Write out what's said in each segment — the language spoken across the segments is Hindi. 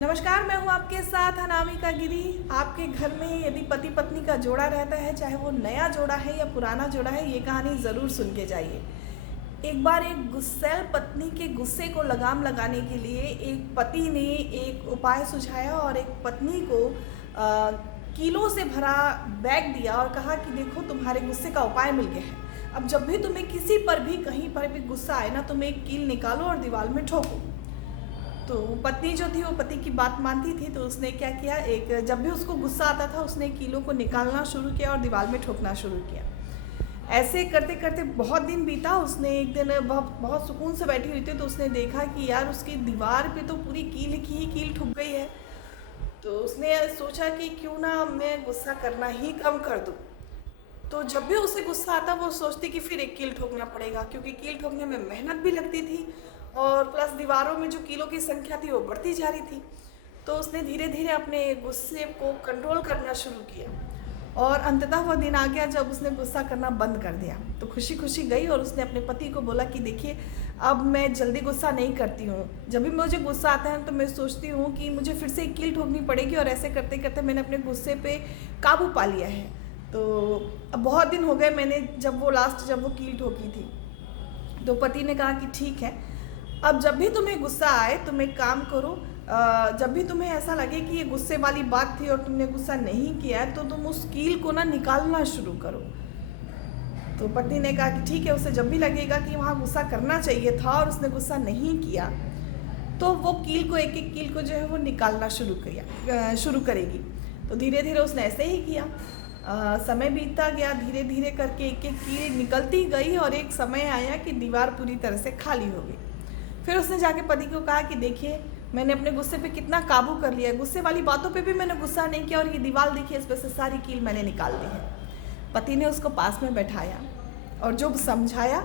नमस्कार, मैं हूँ आपके साथ अनामिका गिरी। आपके घर में यदि पति पत्नी का जोड़ा रहता है, चाहे वो नया जोड़ा है या पुराना जोड़ा है, ये कहानी ज़रूर सुन के जाइए। एक बार एक गुस्सैल पत्नी के गुस्से को लगाम लगाने के लिए एक पति ने एक उपाय सुझाया और एक पत्नी को अ, कीलों से भरा बैग दिया और कहा कि देखो, तुम्हारे गुस्से का उपाय मिल गया है। अब जब भी तुम्हें किसी पर भी कहीं पर भी गुस्सा आए ना, तुम एक कील निकालो और दीवार में ठोको। तो पत्नी जो थी वो पति की बात मानती थी, तो उसने क्या किया, एक जब भी उसको गुस्सा आता था उसने कीलों को निकालना शुरू किया और दीवार में ठोकना शुरू किया। ऐसे करते करते बहुत दिन बीता। उसने एक दिन बहुत बहुत सुकून से बैठी हुई थी, तो उसने देखा कि यार, उसकी दीवार पे तो पूरी कील की ही कील ठुक गई है। तो उसने सोचा कि क्यों ना मैं गुस्सा करना ही कम कर दूँ। तो जब भी उसे गुस्सा आता वो सोचती कि फिर एक कील ठोकना पड़ेगा, क्योंकि कील ठोकने में मेहनत भी लगती थी और प्लस दीवारों में जो कीलों की संख्या थी वो बढ़ती जा रही थी। तो उसने धीरे धीरे अपने गुस्से को कंट्रोल करना शुरू किया और अंततः वह दिन आ गया जब उसने गुस्सा करना बंद कर दिया। तो खुशी खुशी गई और उसने अपने पति को बोला कि देखिए, अब मैं जल्दी गुस्सा नहीं करती हूँ। जब भी मुझे गुस्सा आता है तो मैं सोचती हूँ कि मुझे फिर से एक कील ठोकनी पड़ेगी, और ऐसे करते करते मैंने अपने गुस्से पे काबू पा लिया है। तो अब बहुत दिन हो गए मैंने जब वो कील ठोकी थी। तो पति ने कहा कि ठीक है, अब जब भी तुम्हें गुस्सा आए तुम एक काम करो, जब भी तुम्हें ऐसा लगे कि ये गुस्से वाली बात थी और तुमने गुस्सा नहीं किया है, तो तुम उस कील को ना निकालना शुरू करो। तो पत्नी ने कहा कि ठीक है, उसे जब भी लगेगा कि वहाँ गुस्सा करना चाहिए था और उसने गुस्सा नहीं किया, तो वो कील को, एक एक कील को जो है वो निकालना शुरू करेगी। तो धीरे धीरे उसने ऐसे ही किया। समय बीतता गया, धीरे धीरे करके एक एक कील निकलती गई और एक समय आया कि दीवार पूरी तरह से खाली हो गई। फिर उसने जाके पति को कहा कि देखिए, मैंने अपने गुस्से पे कितना काबू कर लिया है, गुस्से वाली बातों पे भी मैंने गुस्सा नहीं किया, और ये दीवार देखिए, इस पर से सारी कील मैंने निकाल दी है। पति ने उसको पास में बैठाया और जो समझाया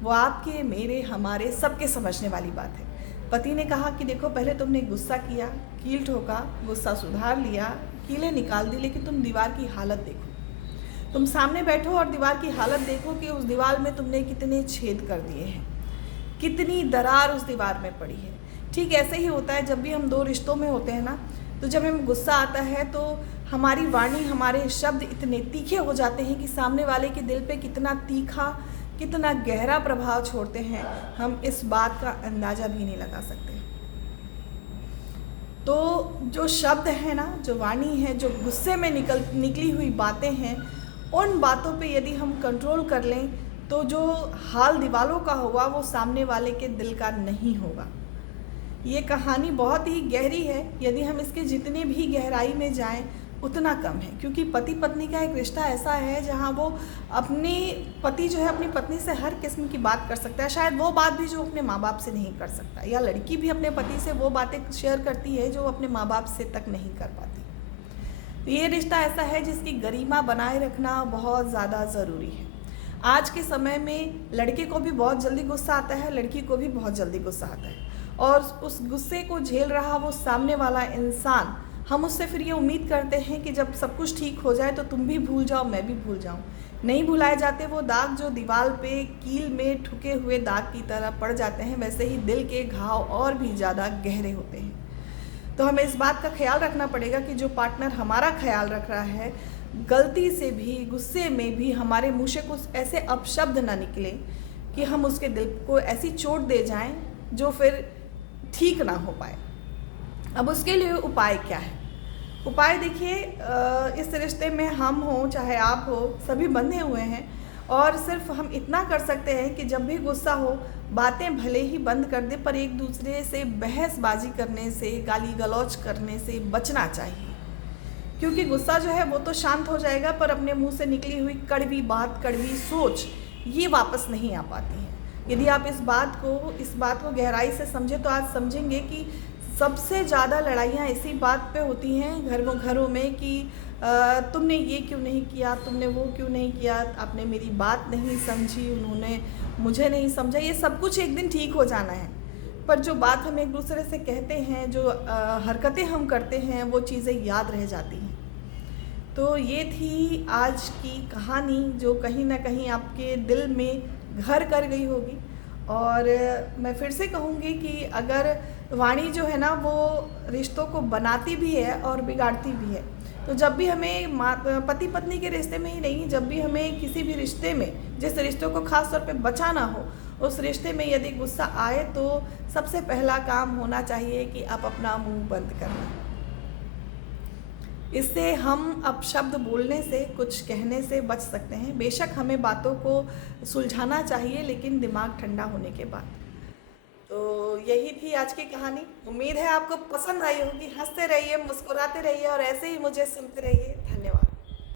वो आपके, मेरे, हमारे सबके समझने वाली बात है। पति ने कहा कि देखो, पहले तुमने गुस्सा किया, कील ठोका, गुस्सा सुधार लिया, कीलें निकाल दी, लेकिन तुम दीवार की हालत देखो। तुम सामने बैठो और दीवार की हालत देखो कि उस दीवार में तुमने कितने छेद कर दिए हैं, कितनी दरार उस दीवार में पड़ी है। ठीक ऐसे ही होता है जब भी हम दो रिश्तों में होते हैं ना, तो जब हमें गुस्सा आता है तो हमारी वाणी, हमारे शब्द इतने तीखे हो जाते हैं कि सामने वाले के दिल पे कितना तीखा, कितना गहरा प्रभाव छोड़ते हैं, हम इस बात का अंदाज़ा भी नहीं लगा सकते। तो जो शब्द है ना, जो वाणी है, जो गुस्से में निकली हुई बातें हैं, उन बातों पे यदि हम कंट्रोल कर लें तो जो हाल दीवालों का होगा वो सामने वाले के दिल का नहीं होगा। ये कहानी बहुत ही गहरी है, यदि हम इसके जितने भी गहराई में जाएं उतना कम है, क्योंकि पति पत्नी का एक रिश्ता ऐसा है जहाँ वो अपने पति जो है अपनी पत्नी से हर किस्म की बात कर सकता है, शायद वो बात भी जो अपने माँ बाप से नहीं कर सकता, या लड़की भी अपने पति से वो बातें शेयर करती है जो अपने माँ बाप से तक नहीं कर पाती। तो ये रिश्ता ऐसा है जिसकी गरिमा बनाए रखना बहुत ज़्यादा ज़रूरी है। आज के समय में लड़के को भी बहुत जल्दी गुस्सा आता है, लड़की को भी बहुत जल्दी गुस्सा आता है, और उस गुस्से को झेल रहा वो सामने वाला इंसान, हम उससे फिर ये उम्मीद करते हैं कि जब सब कुछ ठीक हो जाए तो तुम भी भूल जाओ, मैं भी भूल जाऊं। नहीं भुलाए जाते वो दाग जो दीवार पे कील में ठुके हुए दाग की तरह पड़ जाते हैं, वैसे ही दिल के घाव और भी ज़्यादा गहरे होते हैं। तो हमें इस बात का ख्याल रखना पड़ेगा कि जो पार्टनर हमारा ख्याल रख रहा है, गलती से भी, गुस्से में भी हमारे मुँह से कुछ ऐसे अपशब्द ना निकले कि हम उसके दिल को ऐसी चोट दे जाएं जो फिर ठीक ना हो पाए। अब उसके लिए उपाय क्या है? उपाय देखिए, इस रिश्ते में हम हो चाहे आप हो, सभी बंधे हुए हैं, और सिर्फ हम इतना कर सकते हैं कि जब भी गुस्सा हो, बातें भले ही बंद कर दे, पर एक दूसरे से बहसबाजी करने से, गाली गलौज करने से बचना चाहिए। क्योंकि गुस्सा जो है वो तो शांत हो जाएगा, पर अपने मुंह से निकली हुई कड़वी बात, कड़वी सोच, ये वापस नहीं आ पाती है। यदि आप इस बात को गहराई से समझें तो आज समझेंगे कि सबसे ज़्यादा लड़ाइयाँ इसी बात पे होती हैं घरों में कि तुमने ये क्यों नहीं किया, तुमने वो क्यों नहीं किया, आपने मेरी बात नहीं समझी, उन्होंने मुझे नहीं समझा। ये सब कुछ एक दिन ठीक हो जाना है, पर जो बात हम एक दूसरे से कहते हैं, जो हरकतें हम करते हैं, वो चीज़ें याद रह जाती हैं। तो ये थी आज की कहानी जो कहीं ना कहीं आपके दिल में घर कर गई होगी। और मैं फिर से कहूँगी कि अगर वाणी जो है ना वो रिश्तों को बनाती भी है और बिगाड़ती भी है। तो जब भी हमें पति पत्नी के रिश्ते में ही नहीं, जब भी हमें किसी भी रिश्ते में, जिस रिश्तों को खास तौर पे बचाना हो, उस रिश्ते में यदि गुस्सा आए तो सबसे पहला काम होना चाहिए कि आप अपना मुंह बंद करना। इससे हम अपशब्द बोलने से, कुछ कहने से बच सकते हैं। बेशक हमें बातों को सुलझाना चाहिए, लेकिन दिमाग ठंडा होने के बाद। तो यही थी आज की कहानी। उम्मीद है आपको पसंद आई होगी। हंसते रहिए, मुस्कुराते रहिए और ऐसे ही मुझे सुनते रहिए। धन्यवाद।